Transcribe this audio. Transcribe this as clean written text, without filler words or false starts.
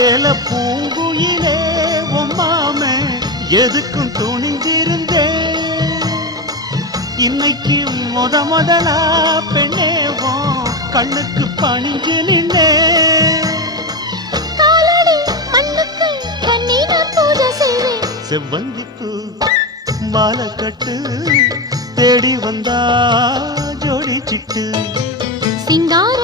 ஏல பூங்குயிலே உம்மாம எதுக்கும் துணிந்திருந்தே இன்னைக்கு முதலா பெண்ணேவோ கண்ணுக்கு பணிஞ்சு நின்றே செவ்வந்திக்கு மாலை கட்டு தேடி வந்தா ஜோடி சிட்டு சிங்கார